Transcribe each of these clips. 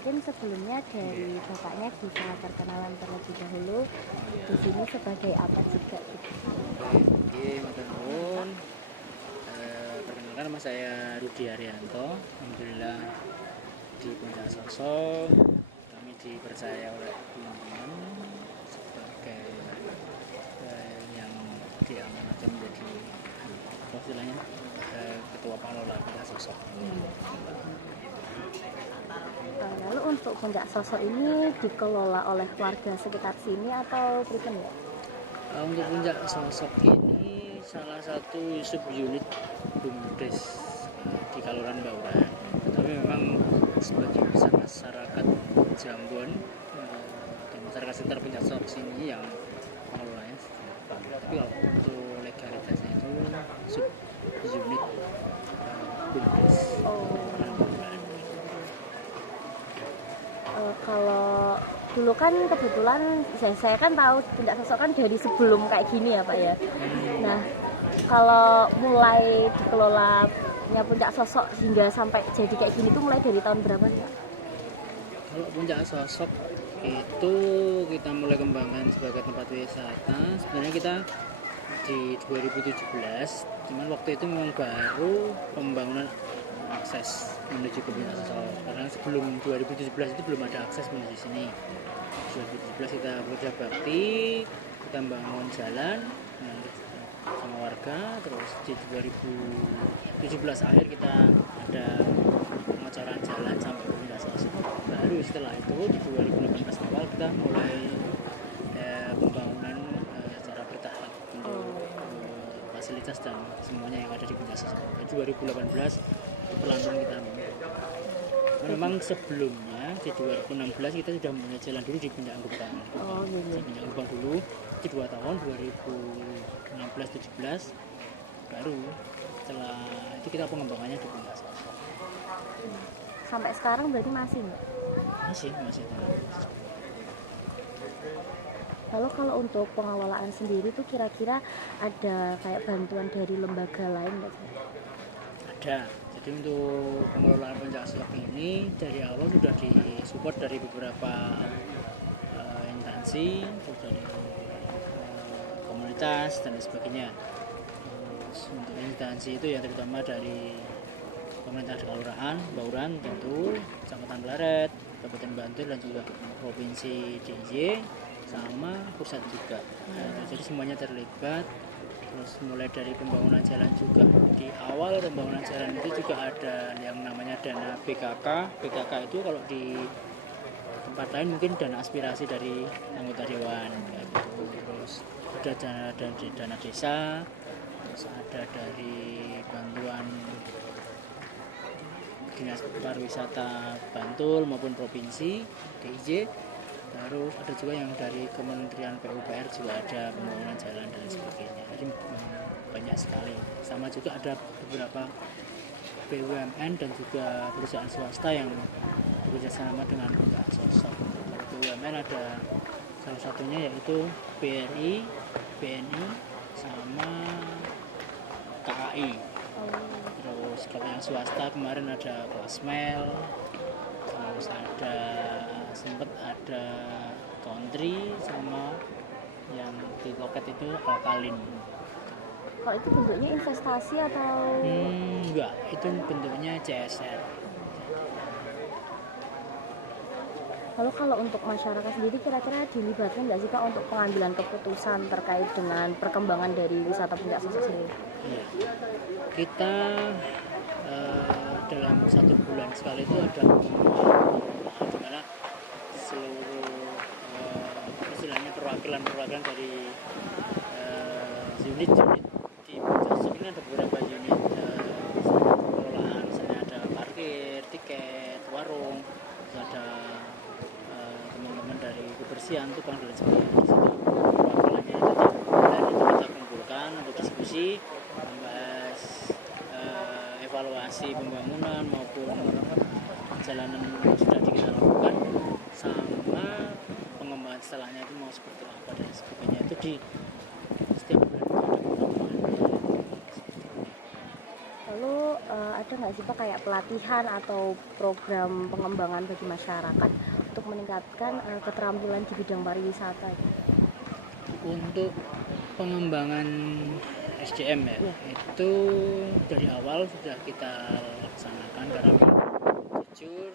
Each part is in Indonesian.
mungkin sebelumnya dari bapaknya bisa perkenalan terlebih dahulu di sini sebagai apa juga gitu. Oke, matur nuwun. Perkenalkan nama saya Rudi Haryanto. Alhamdulillah di Puncak Sosok kami dipercaya oleh teman-teman sebagai yang diamanatkan menjadi istilahnya ketua pengelola Puncak Sosok. Lalu untuk Puncak Sosok ini dikelola oleh warga sekitar sini atau pribadi ya? Untuk Puncak Sosok ini salah satu subunit BUMDes di Kelurahan Bauran. Tetapi memang sebagian besar masyarakat Jambon dan masyarakat sekitar Puncak Sosok sini yang mengelolanya. Tapi kalau untuk legalitasnya itu subunit BUMDes. Kalau dulu kan kebetulan saya kan tahu Puncak Sosok kan dari sebelum kayak gini ya Pak ya. Nah kalau mulai dikelolanya Puncak Sosok hingga sampai jadi kayak gini tuh mulai dari tahun berapa sih Pak? Kalau Puncak Sosok itu kita mulai kembangkan sebagai tempat wisata sebenarnya kita di 2017, cuman waktu itu memang baru pembangunan akses menuju ke Puncak Sosok karena sebelum 2017 itu belum ada akses menuju sini. 2017 kita bekerja bakti, kita bangun jalan sama warga, terus di 2017 akhir kita ada pengecoran jalan sampai ke Puncak Sosok. Baru setelah itu di 2018 awal kita mulai pembangunan secara bertahap untuk fasilitas dan semuanya yang ada di Puncak Sosok. 2018 pelan-pelan kita memang sebelumnya di 2016 kita sudah mulai jalan dulu di Puncak Gebang. Di Puncak Gebang dulu di 2 tahun 2016-17 baru setelah itu kita pengembangannya di Puncak Sosok. Sampai sekarang berarti masih nggak? Masih. Lalu kalau untuk pengelolaan sendiri tuh kira-kira ada kayak bantuan dari lembaga lain nggak sih? Ada. Jadi untuk pengelolaan Puncak Sosok ini dari awal sudah disupport dari beberapa instansi, dari komunitas dan sebagainya. Terus untuk instansi itu ya terutama dari pemerintah kelurahan Bauran tentu, Kecamatan Blaret, Kabupaten Bantul dan juga Provinsi DIY sama pusat juga. Jadi semuanya terlibat. Terus mulai dari pembangunan jalan juga, di awal pembangunan jalan itu juga ada yang namanya dana BKK. BKK itu kalau di tempat lain mungkin dana aspirasi dari anggota dewan kayak gitu. Terus ada dana desa, terus ada dari bantuan Dinas Pariwisata Bantul maupun Provinsi DIY. Terus ada juga yang dari Kementerian PUPR juga ada pembangunan jalan dan sebagainya. Jadi banyak sekali. Sama juga ada beberapa BUMN dan juga perusahaan swasta yang bekerjasama dengan Puncak Sosok. BUMN ada salah satunya yaitu BRI, BNI, sama KAI. Terus kalau yang swasta kemarin ada Plasmel, terus sempat ada Country sama yang di loket itu Alkalin. Kalau itu bentuknya investasi atau? Enggak, itu bentuknya CSR. Lalu kalau untuk masyarakat sendiri kira-kira dilibatkan nggak sih Pak untuk pengambilan keputusan terkait dengan perkembangan dari wisata Puncak Sosok sendiri? Iya. Kita dalam 1 bulan sekali itu ada di mana seluruh istilahnya perwakilan dari unit di Puncak Sosok ini ada beberapa unit pengelolaan, misalnya ada parkir, tiket, warung, ada teman-teman dari kebersihan, tukang dan sebagainya. Di situ perwakilannya itu kita kumpulkan untuk diskusi, membahas evaluasi pembangunan maupun perjalanan yang sudah kita lakukan sama pengembangan setelahnya itu mau seperti apa dan sebagainya. Itu di setiap bulan itu ada pertemuan. Lalu ada nggak sih Pak kayak pelatihan atau program pengembangan bagi masyarakat untuk meningkatkan keterampilan di bidang pariwisata? Untuk pengembangan SDM ya, Iya. itu dari awal sudah kita laksanakan karena jujur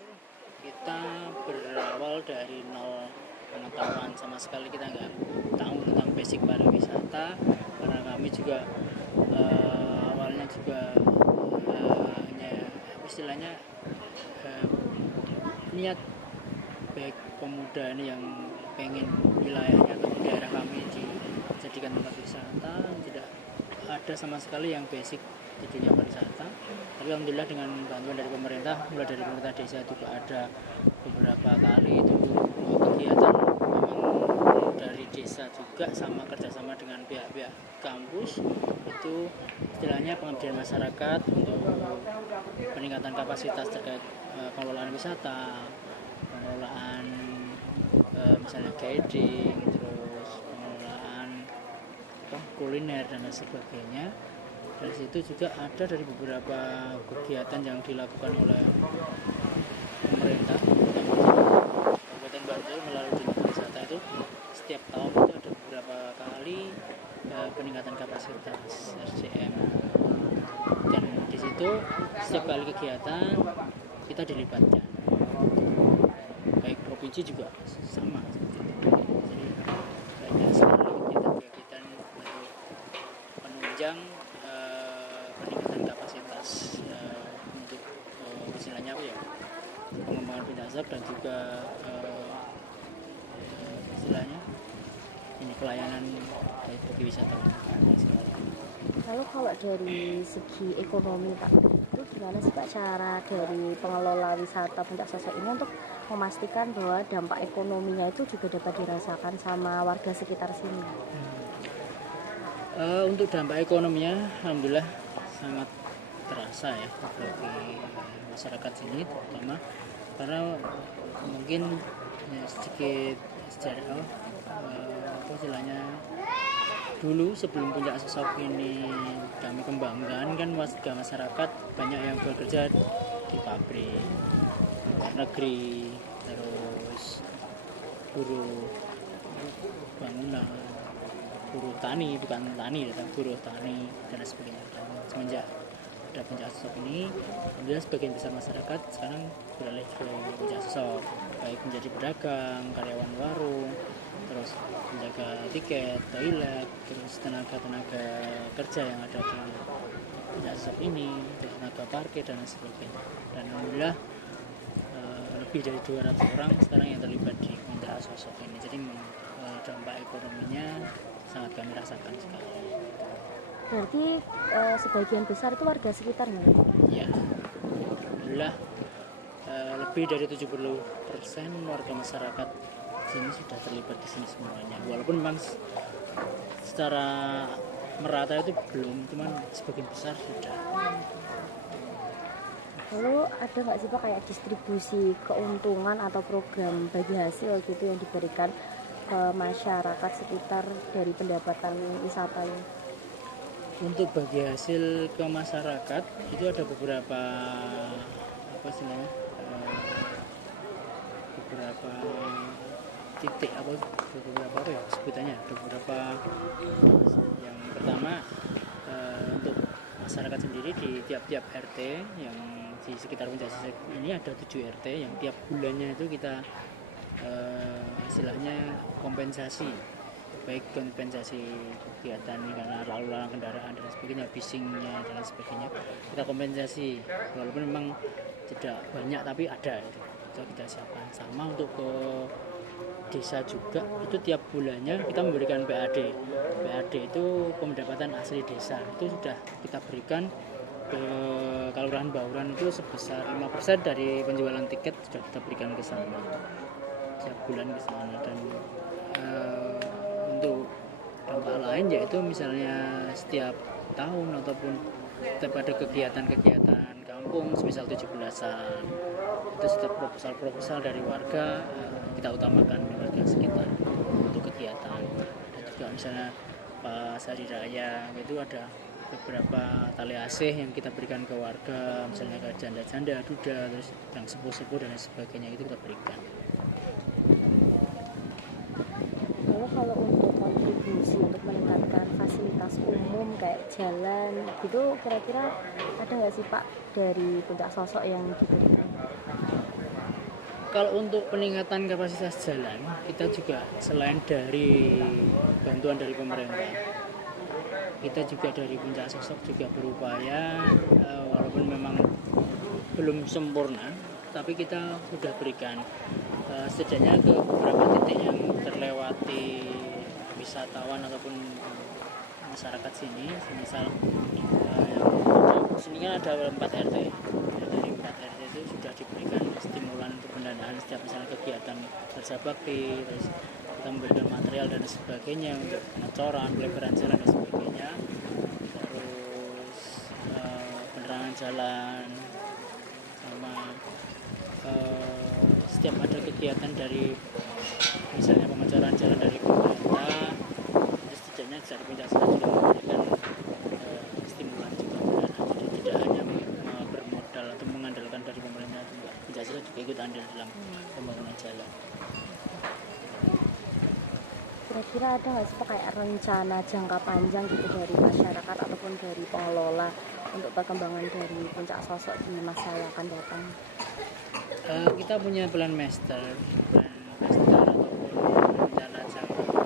kita berawal dari nol pengetahuan, sama sekali kita nggak tahu tentang basic pariwisata, karena kami juga awalnya juga hanya istilahnya niat baik pemuda ini yang pengen wilayahnya atau daerah kami dijadikan tempat wisata, tidak ada sama sekali yang basic di dunia pariwisata. Tapi alhamdulillah dengan bantuan dari pemerintah, mulai dari pemerintah desa juga ada beberapa kali itu kegiatan memang dari desa juga sama kerjasama dengan pihak-pihak kampus, itu istilahnya pengabdian masyarakat untuk peningkatan kapasitas terkait pengelolaan wisata, pengelolaan misalnya guiding, terus pengelolaan kuliner dan lain sebagainya. Dari situ juga ada dari beberapa kegiatan yang dilakukan oleh pemerintah Kabupaten Bantul melalui dinas wisata itu setiap tahun itu ada beberapa kali peningkatan kapasitas SDM, dan di situ setiap kali kegiatan kita dilibatkan, baik provinsi juga sama. Jadi banyak sekali kegiatan-kegiatan untuk penunjang peningkatan kapasitas untuk istilahnya apa ya, pengembangan Pindasab dan juga istilahnya ini pelayanan bagi wisatawan. Lalu kalau dari segi ekonomi Pak, itu gimana sih Pak cara dari pengelola wisata Puncak Sosok ini untuk memastikan bahwa dampak ekonominya itu juga dapat dirasakan sama warga sekitar sini? Untuk dampak ekonominya alhamdulillah sangat terasa ya bagi masyarakat sini, terutama karena mungkin ya, sedikit sejarah apa istilahnya, dulu sebelum Puncak Sosok ini kami kembangkan kan warga masyarakat banyak yang bekerja di pabrik luar negeri, terus buruh bangunan, buruh tani, bukan tani, buruh tani dan sebagainya. Dan semenjak ada Puncak Sosok ini, alhamdulillah sebagian besar masyarakat sekarang beralih ke Puncak Sosok, baik menjadi pedagang, karyawan warung, terus menjaga tiket, toilet, terus tenaga-tenaga kerja yang ada di Puncak Sosok ini, terus tenaga parkir dan sebagainya. Dan alhamdulillah lebih dari 200 orang sekarang yang terlibat di Puncak Sosok ini. Jadi dampak ekonominya sangat kami rasakan sekali. Berarti sebagian besar itu warga sekitar nggak? Ya, alhamdulillah lebih dari 70% warga masyarakat sini sudah terlibat di sini semuanya. Walaupun memang secara merata itu belum, cuman sebagian besar sudah. Lalu ada nggak sih Pak kayak distribusi keuntungan atau program bagi hasil gitu yang diberikan ke masyarakat sekitar dari pendapatan wisatanya? Untuk bagi hasil ke masyarakat itu ada beberapa apa istilahnya, beberapa titik apa beberapa apa ya sebutannya, ada beberapa. Yang pertama untuk masyarakat sendiri di tiap-tiap RT yang di sekitar Puncak Sosok ini ada 7 RT yang tiap bulannya itu kita istilahnya kompensasi, baik kompensasi kegiatan karena lalu lalang kendaraan dan sebagainya, bisingnya dan sebagainya, kita kompensasi walaupun memang tidak banyak tapi ada itu kita siapkan. Sama untuk ke desa juga itu tiap bulannya kita memberikan PAD. PAD itu pendapatan asli desa, itu sudah kita berikan ke Kelurahan Bauran itu sebesar 5% dari penjualan tiket sudah kita berikan ke sana tiap bulan ke sana. Dan untuk dampak lain yaitu misalnya setiap tahun ataupun setiap ada kegiatan-kegiatan kampung semisal 17-an itu setiap proposal dari warga kita utamakan warga sekitar untuk kegiatan. Dan juga misalnya pas hari raya itu ada beberapa tali asih yang kita berikan ke warga, misalnya ke janda-janda, duda, terus yang sepuh-sepuh dan lain sebagainya itu kita berikan. Lalu kalau untuk kontribusi untuk meningkatkan fasilitas umum kayak jalan gitu, kira-kira ada nggak sih Pak dari Puncak Sosok yang diberikan? Kalau untuk peningkatan kapasitas jalan, kita juga selain dari bantuan dari pemerintah, kita juga dari Puncak Sosok juga berupaya, walaupun memang belum sempurna, tapi kita sudah berikan setidaknya ke beberapa titik yang terlewati wisatawan ataupun masyarakat sini. Misal yang sini kan ada 4 RT, dari 4 RT itu sudah diberikan stimulan untuk pendanaan setiap misalnya kegiatan bersabakti, terus kita memberikan material dan sebagainya untuk pengecoran, pelebaran jalan dan sebagainya, terus penerangan jalan, sama setiap ada kegiatan dari misalnya pengecoran jalan dari pemerintah, itu setidaknya dari Puncak Sosok juga memberikan stimulan juga pendanaan. Jadi tidak hanya bermodal atau mengandalkan dari pemerintah juga, Puncak Sosok juga ikut andil dalam pembangunan jalan. Kira-kira ada nggak sih Pak kayak rencana jangka panjang gitu dari masyarakat ataupun dari pengelola untuk perkembangan dari Puncak Sosok di masa yang akan datang? Kita punya plan master ataupun rencana jangka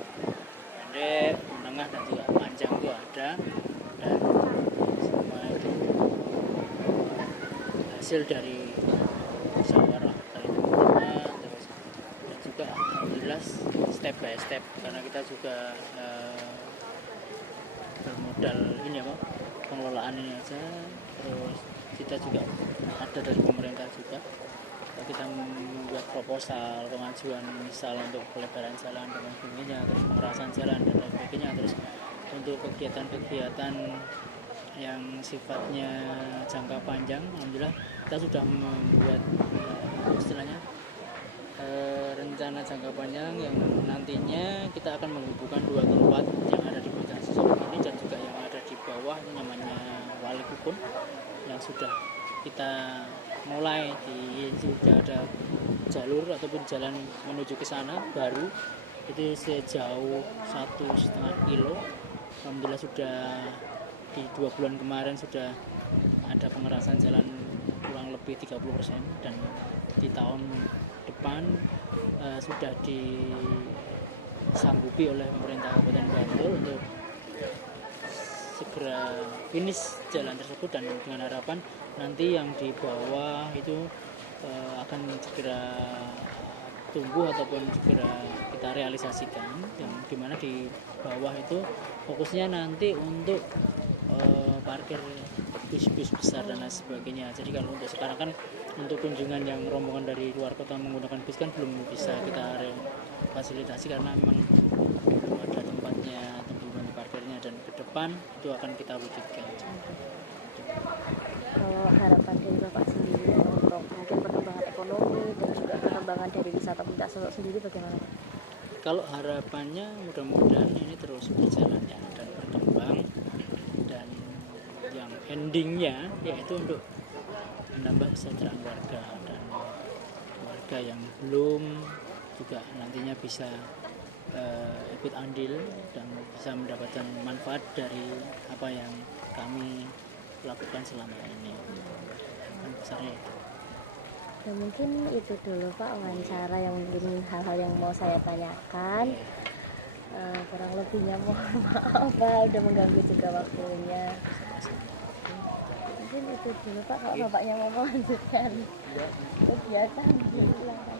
pendek, menengah dan juga panjang itu ada, dan semua itu hasil dari musyawarah dari teman-teman, terus dan juga alhamdulillah step by step, karena kita juga bermodal ini apa pengelolaan ini aja, terus kita juga ada dari pemerintah juga. Kita membuat proposal, pengajuan misal untuk pelebaran jalan dan sebagainya, terus pengerasan jalan dan sebagainya, terus untuk kegiatan-kegiatan yang sifatnya jangka panjang, alhamdulillah kita sudah membuat istilahnya rencana jangka panjang yang nantinya kita akan menghubungkan 2 tempat yang ada di Puncak Sosok ini dan juga yang ada di bawah, itu namanya Wali Kukun, yang sudah kita mulai sudah ada jalur ataupun jalan menuju ke sana baru, itu sejauh 1,5 kilo. Alhamdulillah sudah di 2 bulan kemarin sudah ada pengerasan jalan kurang lebih 30%, dan di tahun depan sudah disanggupi oleh pemerintah Kabupaten Bantul untuk segera finish jalan tersebut, dan dengan harapan nanti yang di bawah itu akan segera tumbuh ataupun segera kita realisasikan, yang dimana di bawah itu fokusnya nanti untuk parkir bus-bus besar dan lain sebagainya. Jadi kalau untuk sekarang kan untuk kunjungan yang rombongan dari luar kota menggunakan bus kan belum bisa kita fasilitasi karena memang belum ada tempatnya atau belum ada parkirnya, dan ke depan itu akan kita wujudkan. Kalau harapan dari Bapak sendiri untuk mungkin perkembangan ekonomi dan juga perkembangan dari wisata Puncak Sosok sendiri bagaimana Pak? Kalau harapannya mudah-mudahan ini terus berjalan ya, dan berkembang, dan yang endingnya yaitu untuk menambah kesejahteraan warga, dan warga yang belum juga nantinya bisa ikut andil dan bisa mendapatkan manfaat dari apa yang kami lakukan selama ini. Besarnya itu. Ya mungkin itu dulu Pak wawancara yang mungkin hal-hal yang mau saya tanyakan. Kurang lebihnya mohon maaf Pak udah mengganggu juga waktunya. Mungkin itu dulu Pak, kalau bapaknya mau melanjutkan kegiatan silakan.